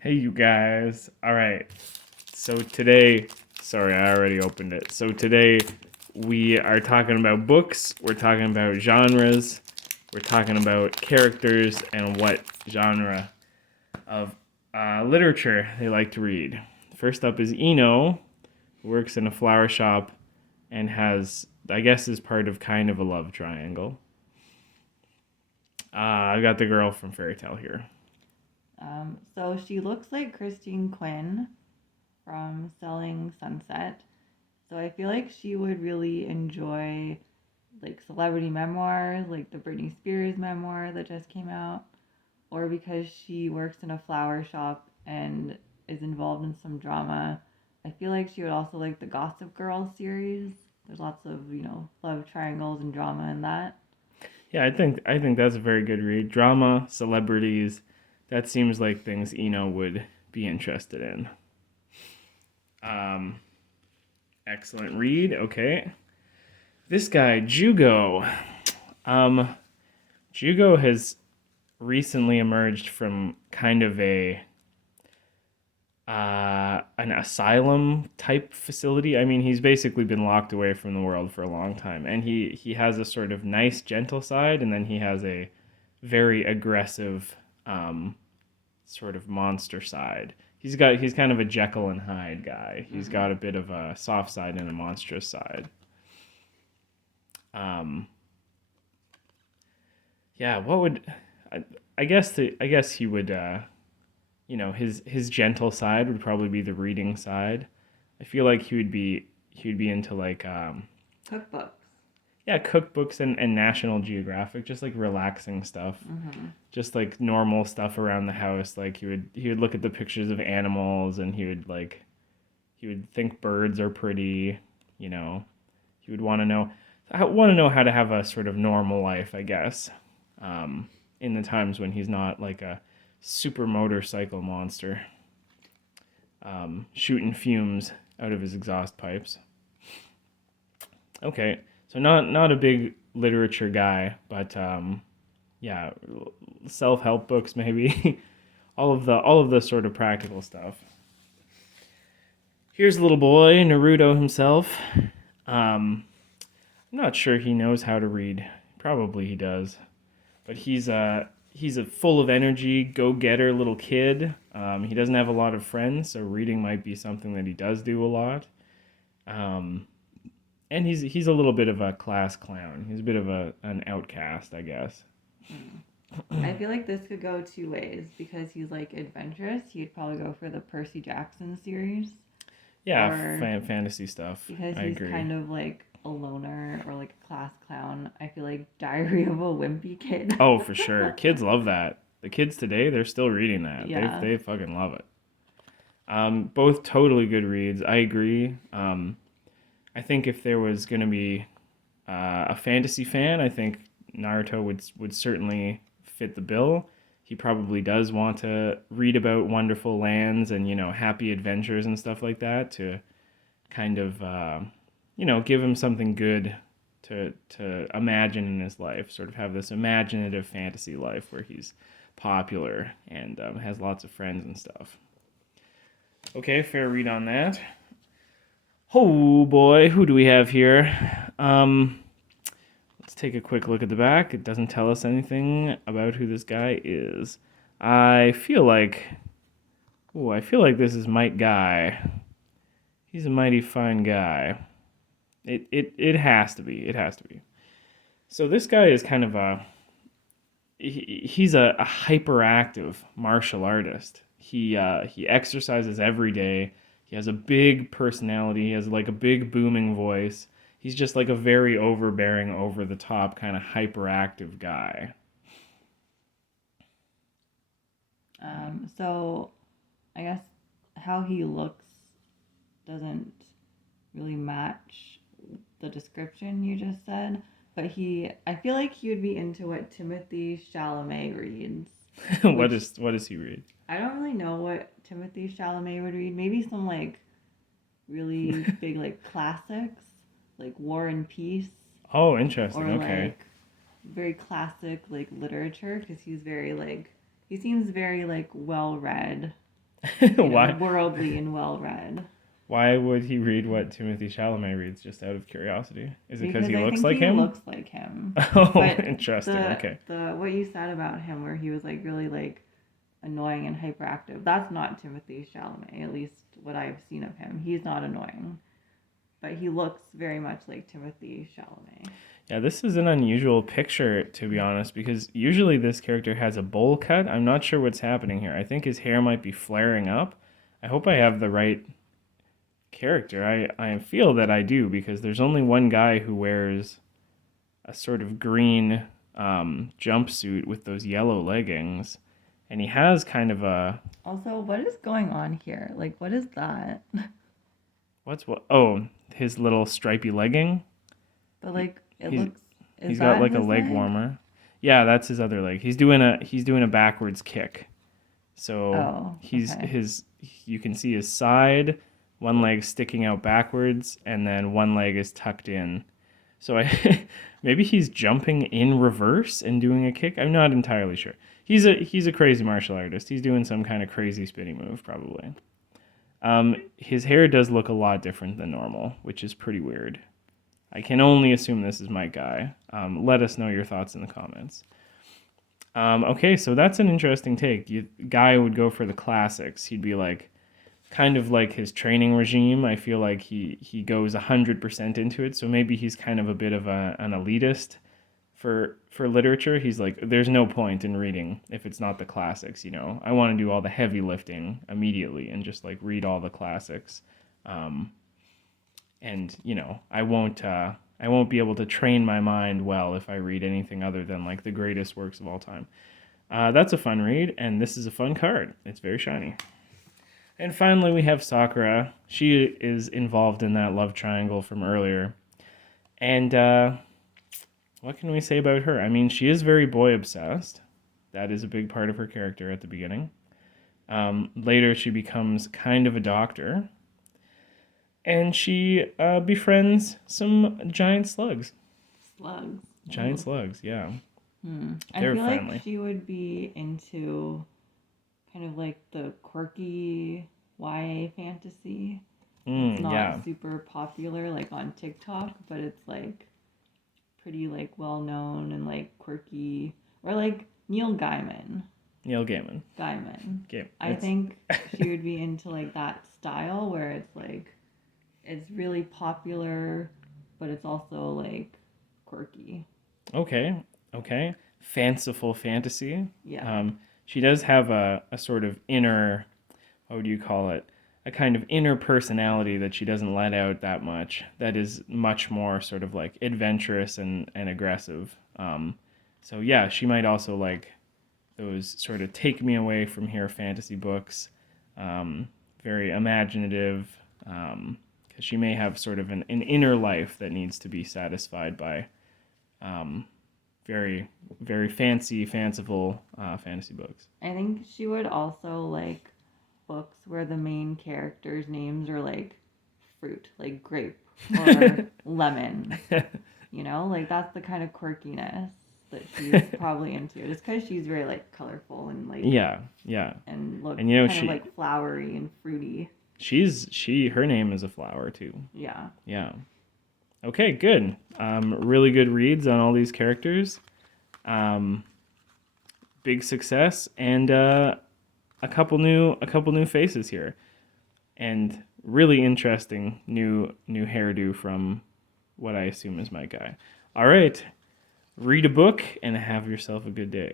Hey, you guys. All right. So today, sorry, I already opened it. So today we are talking about books, we're talking about genres, we're talking about characters and what genre of literature they like to read. First up is Eno, who works in a flower shop and has, I guess, is part of kind of a love triangle. I got the girl from Fairy Tale here. So she looks like Christine Quinn from Selling Sunset. So I feel like she would really enjoy like celebrity memoirs, like the Britney Spears memoir that just came out, or because she works in a flower shop and is involved in some drama. I feel like she would also like the Gossip Girl series. There's lots of, love triangles and drama in that. Yeah, I think that's a very good read. Drama, celebrities, that seems like things Eno would be interested in. Um, Excellent read. Okay, this guy Jugo. Um, Jugo has recently emerged from kind of a an asylum type facility. I mean, he's basically been locked away from the world for a long time, and he has a sort of nice, gentle side, and then he has a very aggressive, sort of monster side. He's kind of a Jekyll and Hyde guy. He's Mm-hmm. got a bit of a soft side and a monstrous side. Um, yeah, what would I guess he would his gentle side would probably be the reading side. I feel like he would be into like Cookbooks. yeah, cookbooks and National Geographic, just like relaxing stuff. Mm-hmm. Just like normal stuff around the house. Like he would look at the pictures of animals and he would think birds are pretty, you know. He would want to know how to have a sort of normal life, I guess. In the times when he's not like a super motorcycle monster, shooting fumes out of his exhaust pipes. Okay, so not a big literature guy, but yeah, self help books maybe, all of the sort of practical stuff. Here's a little boy Naruto himself. Um, I'm not sure he knows how to read. Probably he does, but he's a full of energy, go getter little kid. He doesn't have a lot of friends, so reading might be something that he does do a lot. Um, and he's a little bit of a class clown. He's a bit of an outcast, I guess. Mm. I feel like this could go two ways because he's like adventurous. He'd probably go for the Percy Jackson series, Yeah, or fantasy stuff. because I he's agree. kind of like a loner or like a class clown. I feel like Diary of a Wimpy Kid. Oh, for sure. Kids love that. The kids today, they're still reading that. They Yeah. they fucking love it. Both totally good reads. I agree. I think if there was gonna be a fantasy fan, I think Naruto would certainly fit the bill. He probably does want to read about wonderful lands and happy adventures and stuff like that to kind of give him something good to imagine in his life. Sort of have this imaginative fantasy life where he's popular and has lots of friends and stuff. Okay, fair read on that. Oh boy, who do we have here? Let's take a quick look at the back. It doesn't tell us anything about who this guy is. I feel like, I feel like this is Mike Guy. He's a mighty fine guy. It has to be. It has to be. So this guy is kind of he's a hyperactive martial artist. He exercises every day. He has a big personality. He has like a big booming voice. He's just like a very overbearing, over the top kind of hyperactive guy. So I guess how he looks doesn't really match the description you just said. But I feel like he would be into what Timothy Chalamet reads, what which does he read? I don't really know what Timothy Chalamet would read. Maybe some like really big like classics, like War and Peace, Oh, interesting. or Okay. like very classic like literature because he seems very like well read. Why? worldly and well read. Why would he read what Timothy Chalamet reads? Just out of curiosity, is it because Because he I looks think like he him? looks like him. Oh, But interesting. Okay. the what you said about him, where he was like really like annoying and hyperactive, that's not Timothy Chalamet. At least what I've seen of him, he's not annoying, but he looks very much like Timothy Chalamet. Yeah, this is an unusual picture, to be honest, because usually this character has a bowl cut. I'm not sure what's happening here. I think his hair might be flaring up. I hope I have the right character. I feel that I do because there's only one guy who wears a sort of green jumpsuit with those yellow leggings, and he has kind of a Also, what is going on here? Like, what is that? what's what? Oh, his little stripy legging. But He, like, it he's looks. Is he's got that like a his leg leg? warmer. Yeah, that's his other leg. He's doing a backwards kick. So Oh, he's okay. his you can see his side, one leg sticking out backwards, and then one leg is tucked in. So I maybe he's jumping in reverse and doing a kick. I'm not entirely sure. He's a crazy martial artist. He's doing some kind of crazy spinning move probably. His hair does look a lot different than normal, which is pretty weird. I can only assume this is my guy. Let us know your thoughts in the comments. Okay, so that's an interesting take. Guy would go for the classics. He'd be like, kind of like his training regime. I feel like he goes 100% into it. So maybe he's kind of a bit of an elitist for literature. He's like, there's no point in reading if it's not the classics. I want to do all the heavy lifting immediately and just like read all the classics. Um, and I won't be able to train my mind well if I read anything other than like the greatest works of all time. That's a fun read, and this is a fun card. It's very shiny. And finally, we have Sakura. She is involved in that love triangle from earlier. And what can we say about her? I mean, she is very boy obsessed. That is a big part of her character at the beginning. Later, she becomes kind of a doctor. And she befriends some giant slugs. Slugs. Giant Ooh. slugs, yeah. I They're feel like friendly. she would be into kind of like the quirky YA fantasy. That's not Yeah. super popular like on TikTok, but it's like pretty like well known and like quirky, or like Neil Gaiman. Neil Gaiman. Gaiman. Game. I It's think she would be into like that style where it's like it's really popular, but it's also like quirky. okay. Okay. Fanciful fantasy. Yeah. She does have a sort of inner, what would you call it? A kind of inner personality that she doesn't let out that much. That is much more sort of like adventurous and aggressive. So yeah, she might also like those sort of take me away from here fantasy books. Um, Very imaginative. Because she may have sort of an inner life that needs to be satisfied by um, very, very fanciful fantasy books. I think she would also like books where the main characters' names are like fruit, like grape or lemon. Like that's the kind of quirkiness that she's probably into. Just because she's very like colorful and like Yeah, yeah. and looks And kind of she like flowery and fruity. her name is a flower too. Yeah. Yeah. Okay, good. Really good reads on all these characters. Um, Big success and a couple new faces here, and really interesting new hairdo from what I assume is my guy. All right, read a book and have yourself a good day.